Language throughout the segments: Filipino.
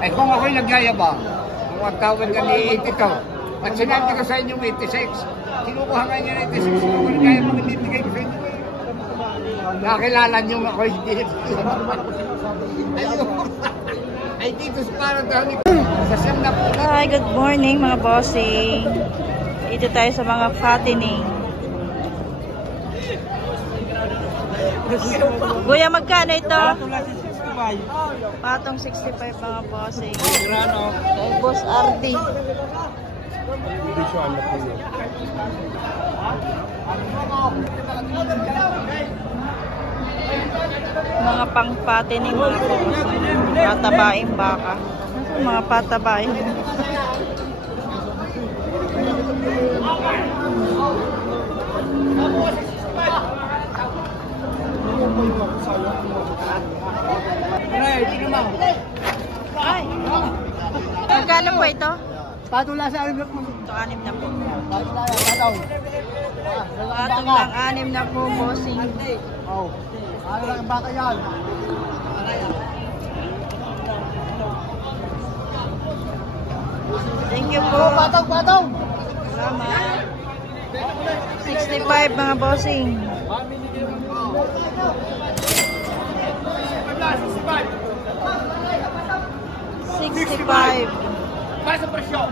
Ay kung ako'y nagyayabang, kung ang tawag ka ni 82, at sinabi ko sa inyo 86, kinukuha nga niya 86, kung nagyayabang ibibigay ko sa inyo. Nakilala niyo nga ako hindi. Ay dito sa parang dahil sa siyam na po. Hi, good morning mga bossing. Dito tayo sa mga fattening. Kuya, magkano ito? Patong 65 mga bossing. Kay Boss Ardi. Mga pang-fattening mga bossing. Patabaing baka. Mga patabaing. Ay. Magkano po ito? Patula sa alim na po. Ito, 6 na po. Patula yan, pataw. Patong lang 6 na po, bossing. Oo. Ano lang ang bata yan? Thank you po. Patong, patong! Salamat. 65 mga bossing. 65. Para sa presyo.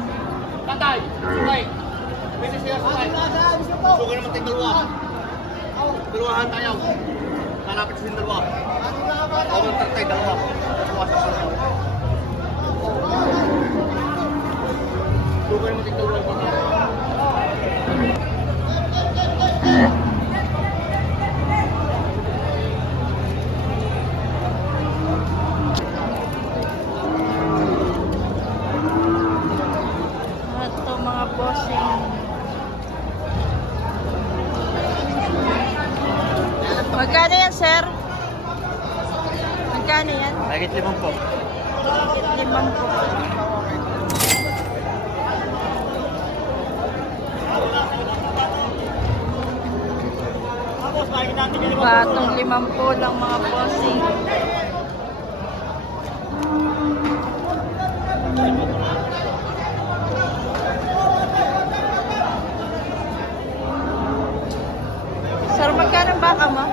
Tatay. Sumay. Pwede siya sumay. Sugar naman tayo dalawa. Dalawahan tayo. Kalapit sa dalawa. Huwag ang tatay dalawa. Dalawa sa presyo. Sugar naman tayo dalawa. Ito mga bossing. Magkano yan, sir? Magkano yan? Mahigit 5 po. Mahigit 5 po. Patong 50 lang mga bossing. Sir, magkano ang baka mo?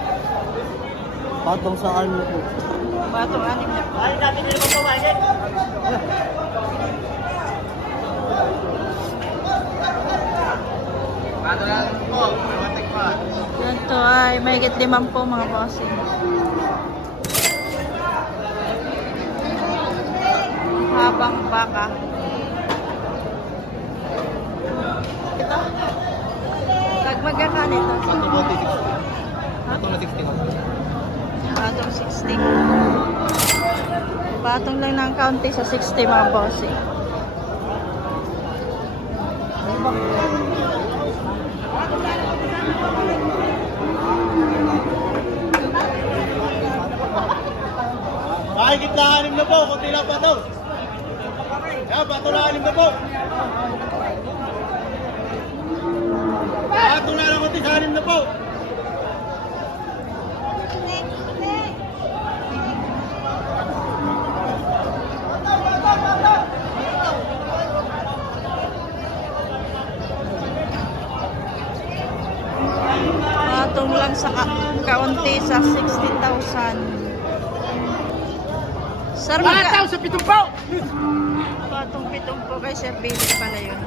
Patong sa alim na po. Patong 6 na po. Ay, dati nila po mahigit. Patong lang po. Mawatik pa. Ito ay mahigit 5 po mga bossing. Habang baka. Ito? Magkakano ito? Patong na 60. Patong 60. Patong lang ng kaunti sa 60 mga bossing. Mahigit na 6 na po, kunti lang pa daw. Pato na 6 na po. Pato na lang kunti sa 6 na po. Patong lang sa kaunti sa 60,000. Sir, Patong sa 7 po! Patong 7 po kay Sir Billy pala yun.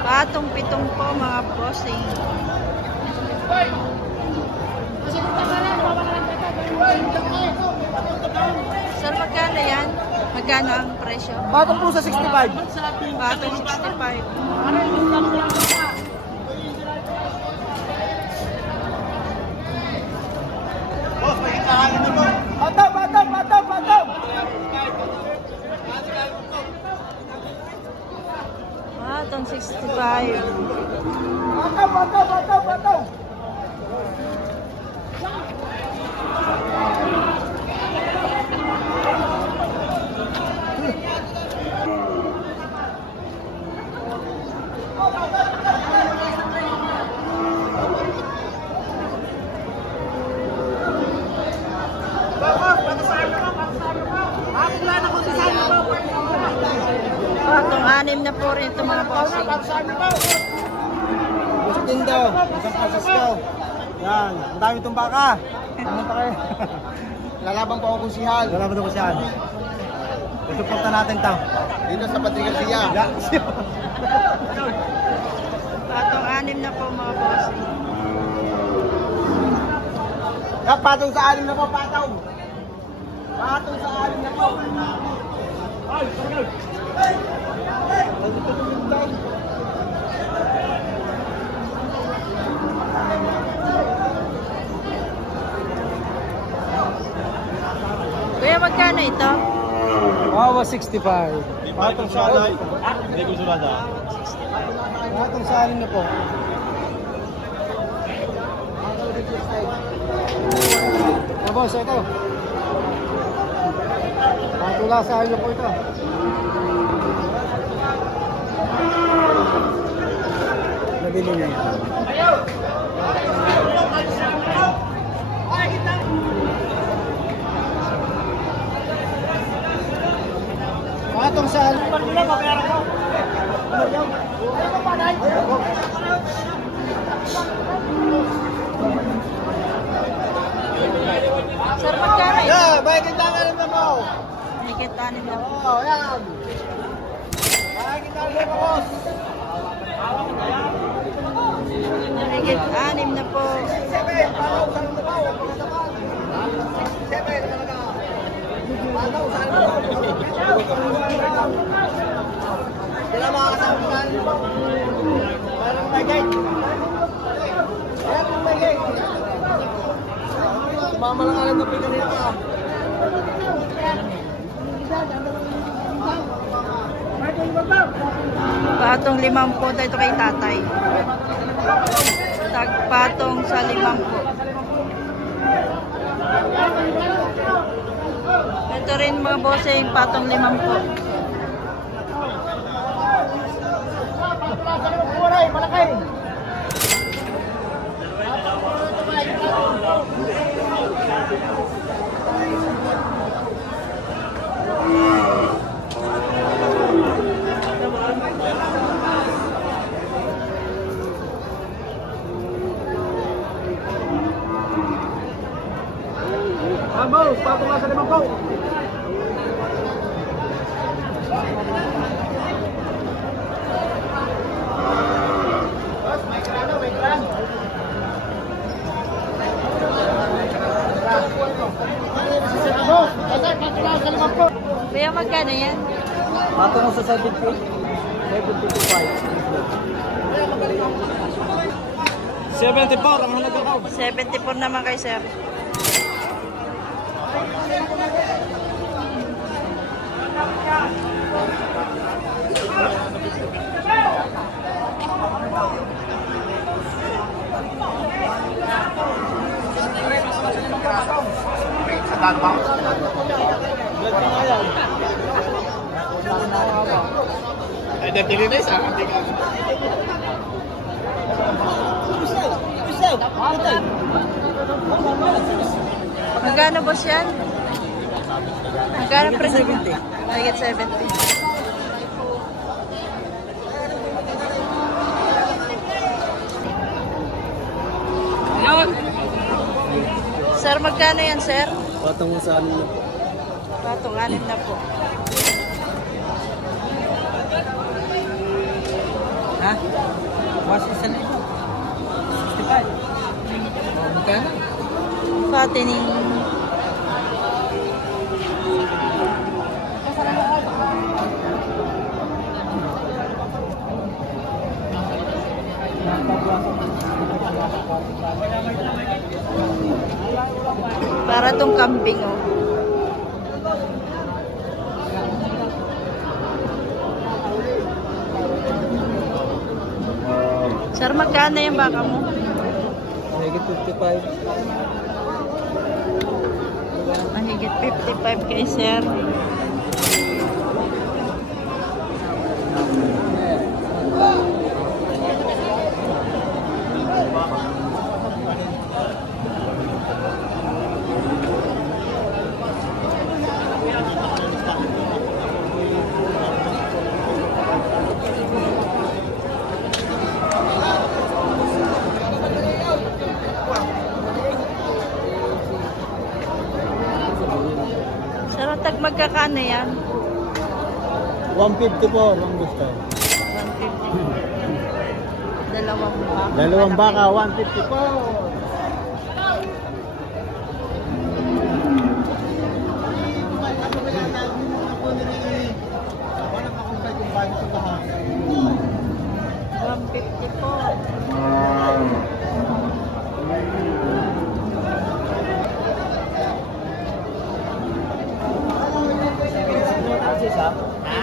Patong 7 po mga bossing. Sir, magkano yan? Magkano ang presyo? Patong po sa 65. Patong 65. Boss, may kakain na po. Patong, patong, patong, patong! Patong 65. Patong, patong, patong, patong! Patong 6 na po rin ito mga bossing. Gustin daw, isang Francisco. Yan, ang dami itong baka. Pumunta kayo. Lalaban po ako kung sihal. Wala ba ito ko siyan? Isuporta natin ito. Dito sa Patrick Garcia. Patong 6 na po mga bossing. Patong sa 6 na po, patong. Patong sa 6 na po. Ay, sige. Kuya, magkano ito? Wawa 65. Patong sa 6. Hindi ko sulada. Patong sa 6 na po. Boss, ito. Patula sa 6 na po ito. Nabili niya yan. Patong sa pagkula mabayaran ko. Sir, magkano ito? Yeah, bayad kita na naman mo. Higit 6 na po. Oh, yan. Bayad kita na naman mo. Higit 6 na po. Sila mga kasamukan. Parang may gate. Parang may gate. Mamalangalan na pinag nila. Patong 5 po ito kay tatay. Tagpatong sa 5 po. Ito rin mga bossing, patong 5 po. Malaki. Vamos, patong sa 5 po. Kuya, magkano yan? Patong sa 70. 74 ang halaga ko. 74 naman kay sir. Ay, depili na isa. Magkano boss yan? Magkano presyo? 70. Higit 70. Sir, magkano yan, sir? Patong sa 6 na po. Patong 6 na po. Ha? Mas isa na ito. 65. Magkano? Fattening. Para tong kambing, oh. Sir, magkano yung baka mo? Higit 55. Mahigit 55 kay sir. Tag magkakano yan? 150 po, ang gusto. 150. Dalawang baka, 150 po. po.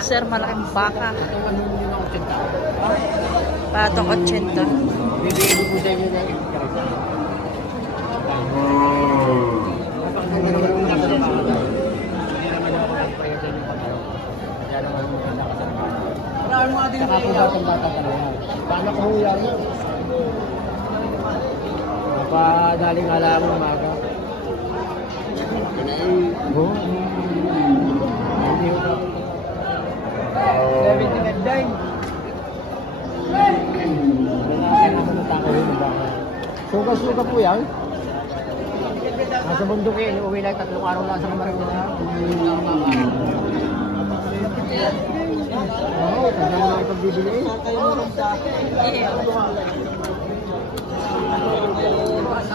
Sir, malaking baka. Patong 80. Padali nga lang ang umaga. Oh. Hindi ko 70 dime. Suga-suga po yan. Nasa bundok eh, uwi lang 3 araw lang sa kamarang nila. Oo, kaya naman ipagbibili eh.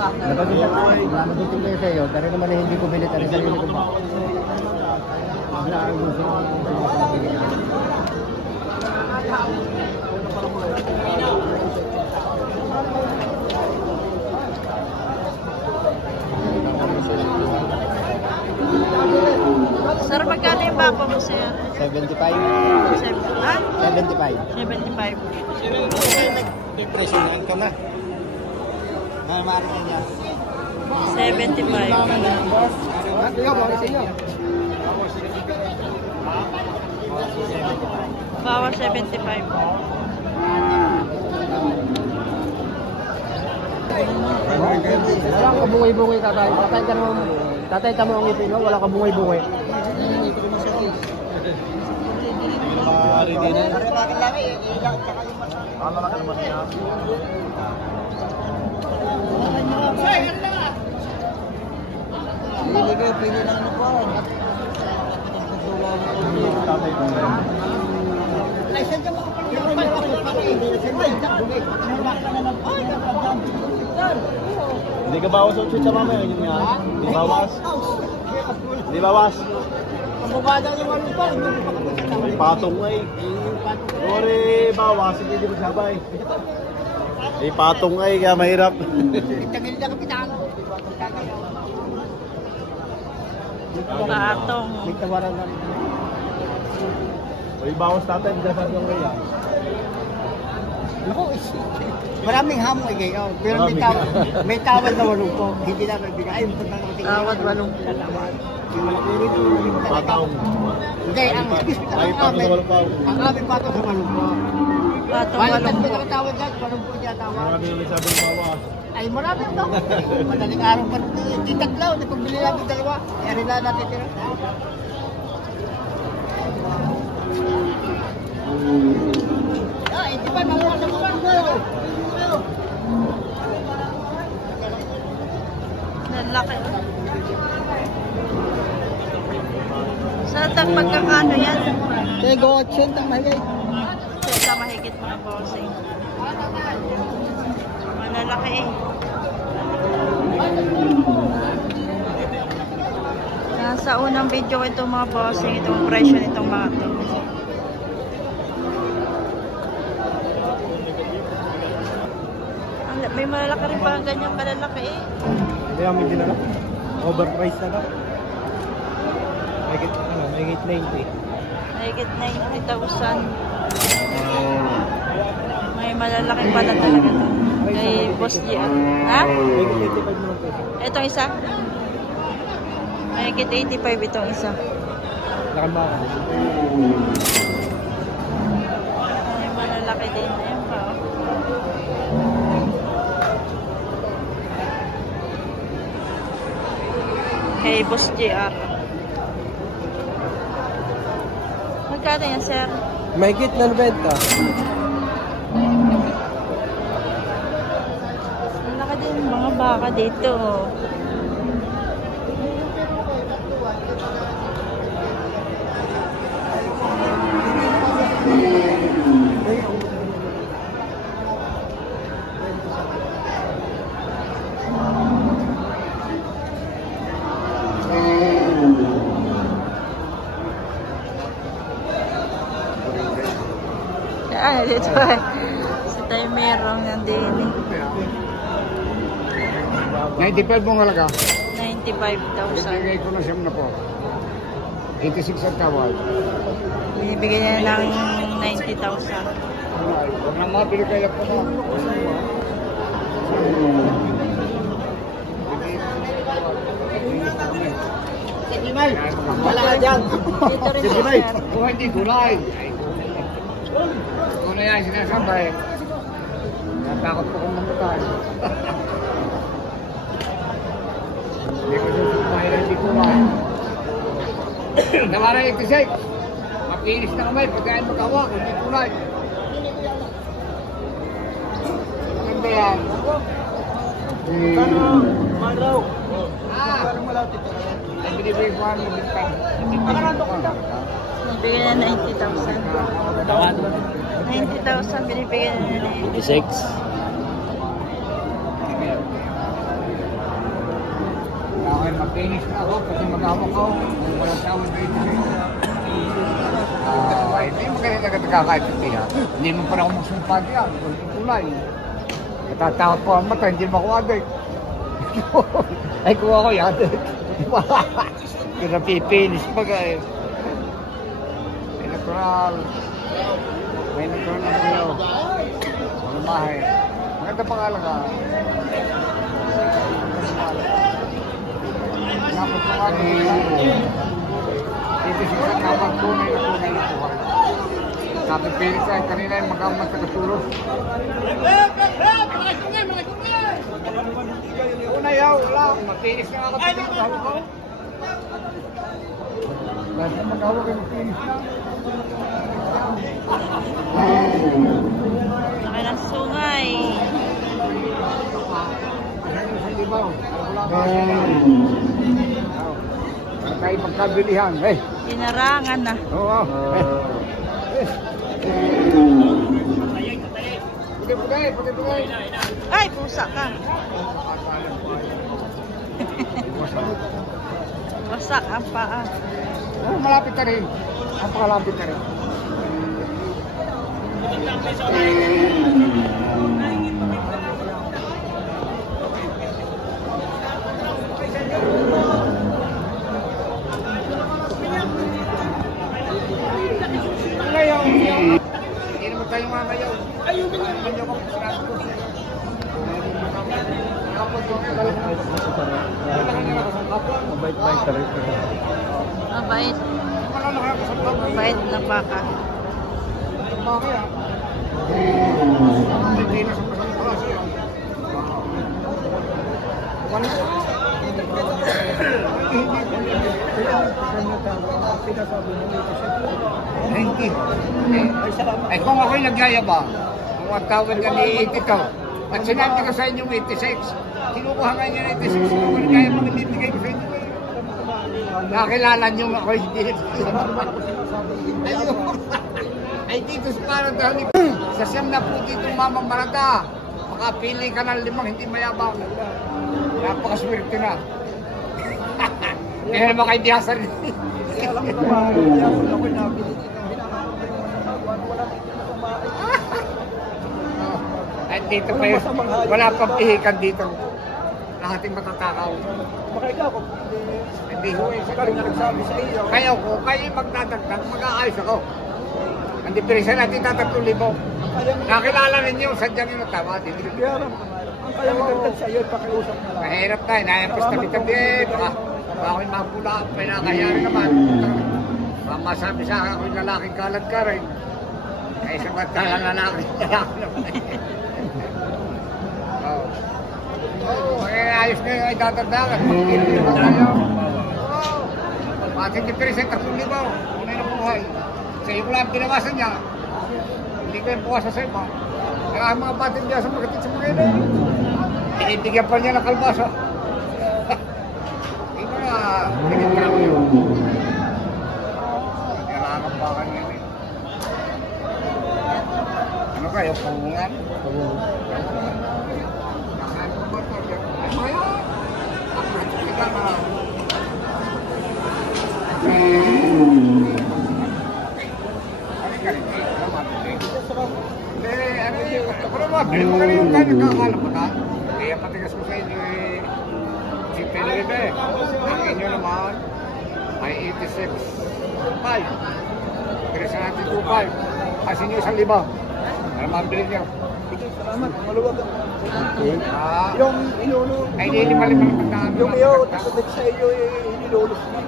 Napagkita ko eh, namadutin kayo sa iyo, pero naman hindi ko bilit, ano sa iyo ko ba? Wala ang gusto ko. Sir, magkano yung baka mo, sir? 75. Ha? 75. 75. Depression ka na. Marami niya. 75. Bawa 75. Wala ka bungay-bungay tatay. Tatay ka mo ang ipin, wala ka bungay-bungay. Hindi ka bawas sa chucha mamaya, yun nga. Hindi bawas. Hindi bawas. Patong ay. Sorry, bawas. Hindi mo sabay. Patong ay, kaya mahirap. Patong. May tawaran na. Uy, bawas tatay, hindi sa yung kaya. Maraming hamon ay gayon, pero may tawad na 80, hindi naman bigay. Tawad 80. Patong. Hindi, ang aming pato sa 80. Patong Balikan 80. mo na tawad dyan, 80 niya tawad. Marami yung sabi ng bawas. Ay marami ito. Madaling araw pa titaglaw, napagbili natin dalawa. Yari na natin tira. Hindi pa nakuha sa buwan mo. Nalaki. Sir, tag magkakano yan? Tego, 80 mahigay. Sa mahigit mga bossing. Malalaki eh. Nasa unang video ko itong mga bossing, itong presyo nitong mga ito. May malalaki rin parang ganyan malalaki eh. Hindi namin dinala. Overpriced na lang. Mahigit 90. Mahigit 90,000. May malalaki pala talaga ito. Kay Boss Gian. Ha? Mahigit 85 naman peso. Itong isa? Mahigit 85 itong isa. Nakambaka. May malalaki din. Ayan pa oh. Kay Boss JR. Magkano yan, sir? Mahigit na 90. Ang laki din mga baka dito. Dito. Si Tay Merong nandun. 95 mong halaga. 95,000. Ibigay ko na siya na po. 86 ang tawad. Binibigyan niya ng 90,000. Huwag na mabili kayo po na. Sige, May. Wala ka dyan. Dito rin Sige, siya, May. sir. Kung hindi gulay. Kung na yan sinasabay. Natakot po kong mamatay. Hindi ko susupay na hindi gulay. Nawala 86. Makinis na kamay pagkain magkawa kung hindi gulay. Maganda yan. Maraw. Ah! Ay, binibigay ko ang lumitan. Binibigyan niya 90,000. 90,000 binibigyan niya. 86. Kaya makinis na ako kasi mag-awak ako. Kung walang tawad dito. Hindi mo kaya nagkakait sa tiya. Hindi mo pa ako magsumpa diyan. Walang kulay. Natatakot po ang mata, hindi makuwadik. Ay, kuha ko yan. Kaya napipinis pa kaya. May natural. May natural na kayo. Malumahe. Maganda pangalaga. Tapos ko nga dito siya sa kapag tunay na buhay. Sabi pilis ay kanina yung magamat sa kasulos. Una yaw, wala. Mapinis na ako dito sa ko. Dahil sa mag-awag ay mapinis na. Laki ng sungay. Ano sa libaw? Wala ka. Ano tayo magkabilihan? Eh. Inarangan na. Oo. Pagay. Ay, pusa ka. Wasak ang paa. Oh, malapit ka rin. Napakalapit ka rin. Ngayon, hindi naman tayo mga ngayon. Ayun na ngayon ko sarado ko. Kapag yung Mabait-bait ka rin. Mabait. Mabait na baka. Ay kung ako'y nagyayabang, kung ang tawag ka ni 82, at sinabi ko sa inyo 86, kinukuha nga niya ng 86, kung nagyayabang ibibigay ko sa inyo. Nakilala niyo ako hindi. Ay dito sa parang dahil sa siyam na po dito Mamang Marata, makapili ka ng 5 hindi mayabang. Napakaswerte na. Kaya naman kay Biasa rin. At dito pa yun, wala pang pihikan dito. Lahating matatakaw. Baka ikaw, kung Hindi ko eh. ikaw na nagsabi sa iyo. Kaya ko, kayo magdadagdag, mag-aayos ako. Ang diferensya natin 3,000. Nakilala ninyo, sadya nyo tama. Kaya rin, ang kaya magdagdag sa iyo, pakiusap na lang. Mahirap tayo, nayapos tabi-tabi. Baka ako'y mapula, may nakayari naman. Baka masabi sa akin ako'y lalaking kalat ka rin. Kaya samantalang lalaki naman. Oo, ayos na yung ay dadagdagan. Magkilipan tayo. Pati diferensya 3,000. Unay na buhay. Sa iyo ko lang pinawasan niya. Hindi ko yung puwasa sa iba. Kaya ang mga batin niya sa magatit sa mga ino. Inibigyan pa niya ng kalbasa. Hindi ko na pinigyan ko yun. Kailangan pa ka niya. Ano kayo? Pabungan? Pabungan. Nakain ko ba ito? Ay, maya! Ako na ito na. Ano ka rin? Ano ka rin? Dahil magaling tayo nagkakalamutan. Kaya patigas ko sa inyo si Peleribe. Ang inyo naman ay 86.5. Pero sa natin 2.5. Kasi nyo isang lima. Para mabili nyo. Salamat, maluwag. Yung inulo. ay hindi lima-lima ng tandaan. Yung iyo, tapos sa iyo, inilulos na.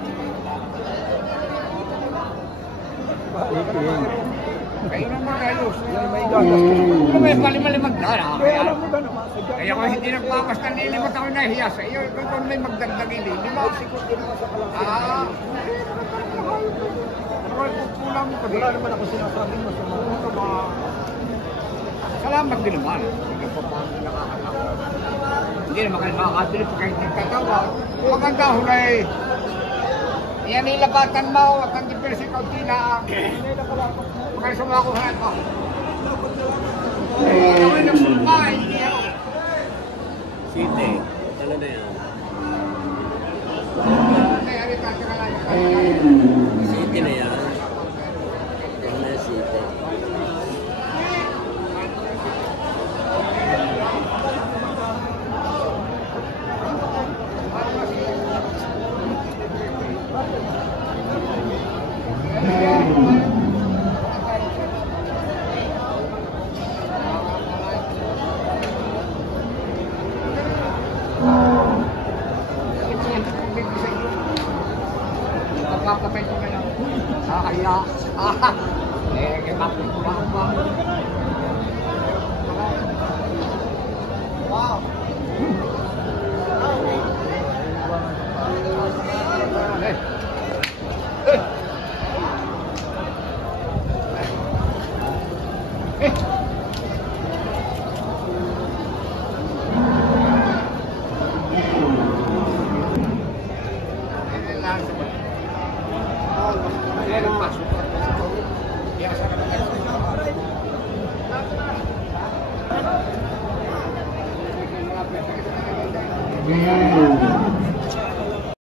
Kayo naman ayos. Yan may gagas. Ano may palima-limang daan? Kaya alam mo ba naman, sadya. Kaya ko hindi nagpapas na lilimot ako nahiya sa iyo. Kung may magdagdag lima. Sikot din naman sa kalaki. Kulang mo pa din. Wala naman ako sinasabi mo sa mga. Salamat din naman. Hindi pa pa nakakatawa. Hindi naman kayo makakabili pag kayo nagtatawa. Maganda ho na eh. Yan ilabatan mo at ang depresi kaunti na pagkain sumakuhan pa. Ako ay nagsulpa, hindi ako. Site. Ano na yan? Ay, arita ka lang. Site na yan. Ano na yung site? Papapatay ko na lang. Kaya. Kapatid ko ba ang ba? Wow.